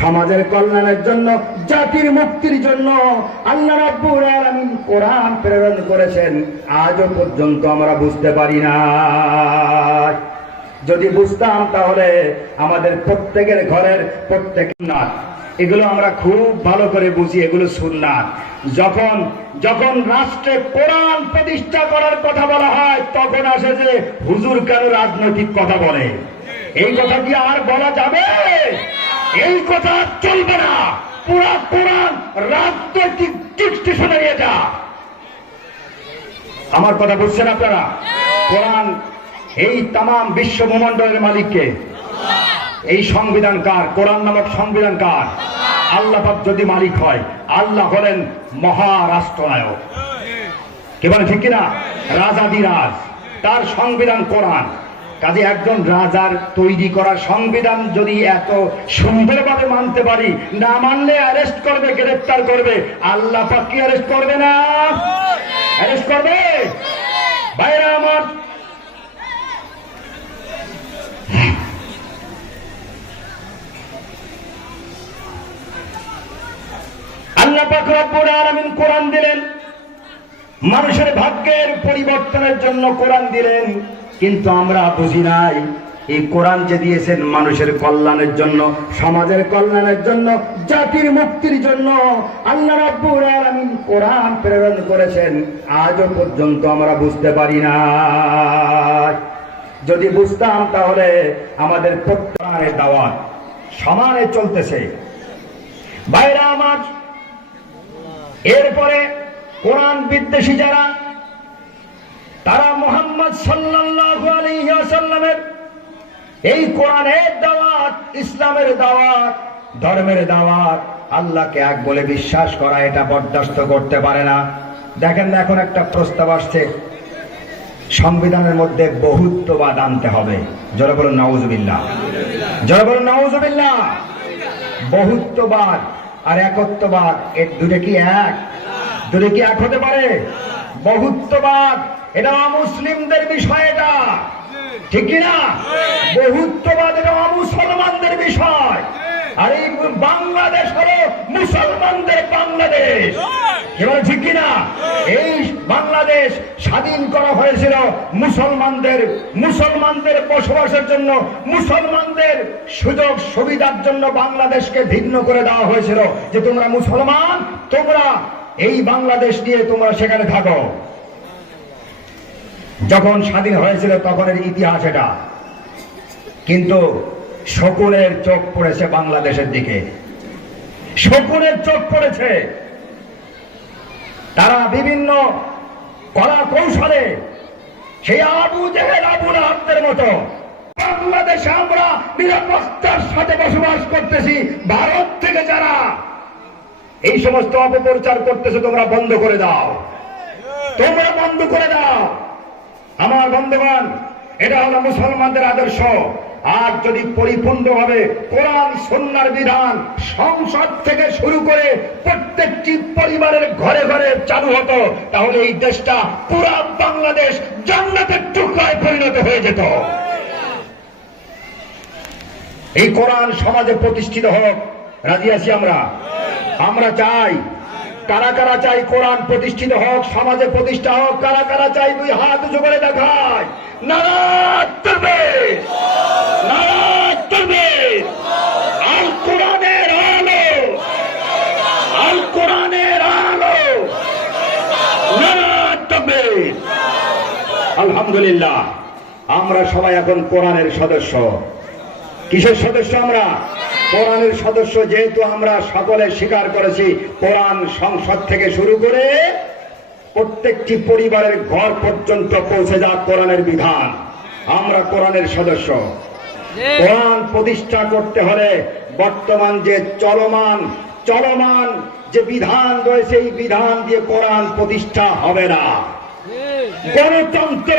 সমাজের কল্যাণের জন্য, জাতির মুক্তির জন্য আল্লাহ রাব্বুল আলামিন কোরআন প্রেরণ করেছেন। আজও পর্যন্ত আমরা বুঝতে পারি না। যদি বুঝতাম তাহলে আমাদের প্রত্যেকের ঘরের সুন্নাত, এগুলো আমরা খুব ভালো করে বুঝি, এগুলো সুন্নাত। যখন রাষ্ট্রে কোরআন প্রতিষ্ঠা করার কথা বলা হয়, তখন আসে যে হুজুর কেন রাজনৈতিক কথা বলে। এই কথা কি আর বলা যাবে? এই কথা চলবে না। পুরা কোরআন রাজনৈতিক ডিসকাশনে নিয়ে যা। আমার কথা বুঝছেন আপনারা? কোরআন এই তামাম বিশ্ব ভূমণ্ডলের মালিককে। এই সংবিধান কার? কোরআন নামক সংবিধান কার? আল্লাহ পাক যদি মালিক হয়, আল্লাহ হলেন মহারাষ্ট্রনায়ক। কি বলে ঠিক কিনা? রাজাধিরাজ, তার সংবিধান কোরআন। কাজে একজন রাজার তৈরি করা সংবিধান যদি এত সুন্দরভাবে মানতে পারি, না মানলে অ্যারেস্ট করবে, গ্রেফতার করবে। আল্লাহ পাক কি অ্যারেস্ট করবে না? অ্যারেস্ট করবে। ভাইরা আমার, আল্লাহ পাক রব্বুল আলামিন কোরআন দিলেন, মানুষের ভাগ্যের পরিবর্তনের জন্য কোরআন দিলেন। কিন্তু আমরা বুঝি নাই, এই কোরআন যে দিয়েছেন মানুষের কল্যাণের জন্য, সমাজের কল্যাণের জন্য, জাতির মুক্তির জন্য আল্লাহ রাব্বুল আলামিন কোরআন প্রেরণ করেছেন। আজও পর্যন্ত আমরা বুঝতে পারি না। যদি বুঝতাম তাহলে আমাদের প্রত্যেকের দাওয়াত সমানে চলতেছে। ভাইরা আমার, এরপরে কোরআন বিদ্বেষী যারা, তারা মুহাম্মদ সাল্লাল্লাহু আলাইহি ওয়াসাল্লামের এই কোরআনের দাওয়াত, ইসলামের দাওয়াত, ধর্মের দাওয়াত, আল্লাহকে এক বলে বিশ্বাস করা, এটা বরদাস্ত করতে পারে না। দেখেন না, এখন একটা প্রস্তাব আসছে সংবিধানের মধ্যে বহুত্ববাদ আনতে হবে। জোরে বলুন নাউজুবিল্লাহ, জোরে বলুন নাউজুবিল্লাহ। বহুত্ববাদ আর একত্ববাদ, এর দুটো কি এক? দুটো কি এক হতে পারে? বহুত্ববাদ এটা মুসলিমদের বিষয়, এটা ঠিক কিনা? বহুত্ববাদ এটা মুসলমানদের বিষয়। আর এই বাংলাদেশ হলো মুসলমানদের বাংলাদেশ। এবার ঠিক কিনা? এই বাংলাদেশ স্বাধীন করা হয়েছিল মুসলমানদের বসবাসের জন্য, মুসলমানদের সুযোগ সুবিধার জন্য বাংলাদেশকে ভিন্ন করে দেওয়া হয়েছিল, যে তোমরা মুসলমান, তোমরা এই বাংলাদেশ নিয়ে তোমরা সেখানে থাকো। যখন স্বাধীন হয়েছিল তখনের ইতিহাস এটা। কিন্তু শকুনের চোখ পড়েছে বাংলাদেশের দিকে, শকুনের চোখ পড়েছে। তারা বিভিন্ন কলা কৌশলে সেই আবু জেহেল, আবু লাহাবদের মতো বাংলাদেশে আমরা নিরাপত্তার সাথে বসবাস করতেছি। ভারত থেকে যারা এই সমস্ত অপপ্রচার করতেছে, তোমরা বন্ধ করে দাও, তোমরা বন্ধ করে দাও। আমার বন্ধুগণ, এটা হলো মুসলমানদের আদর্শ। আর যদি পরিপূর্ণভাবে কোরআন সুন্নাহর বিধান সংসদ থেকে শুরু করে প্রত্যেকটি পরিবারের ঘরে ঘরে চালু হতো, তাহলে এই দেশটা পুরা বাংলাদেশ জান্নাতের টুকরায় পরিণত হয়ে যেত। এই কোরআন সমাজে প্রতিষ্ঠিত হোক, রাজি আছি আমরা। আমরা চাই, কারা কারা চাই কোরআন প্রতিষ্ঠিত হোক, সমাজে প্রতিষ্ঠা হোক? কারা কারা চাই? দুই হাত উঁচু করে দেখায়। নারায়ে তাকবীর, নারায়ে তাকবীর। আল কোরআনের আলো, আল কোরআনের আলো, নারায়ে তাকবীর। আলহামদুলিল্লাহ, আমরা সবাই এখন কোরআনের সদস্য। কিসের সদস্য? আমরা কোরআনের সদস্য। যেহেতু আমরা সকলে স্বীকার করেছি, কোরআন সংসদ থেকে শুরু করে প্রত্যেকটি পরিবারের ঘর পর্যন্ত পৌঁছে যাক কোরআনের বিধান। আমরা কোরআনের সদস্য। কোরআন প্রতিষ্ঠা করতে হলে বর্তমান যে চলমান যে বিধান রয়েছে, এই বিধান দিয়ে কোরআন প্রতিষ্ঠা হবে না। গণতন্ত্র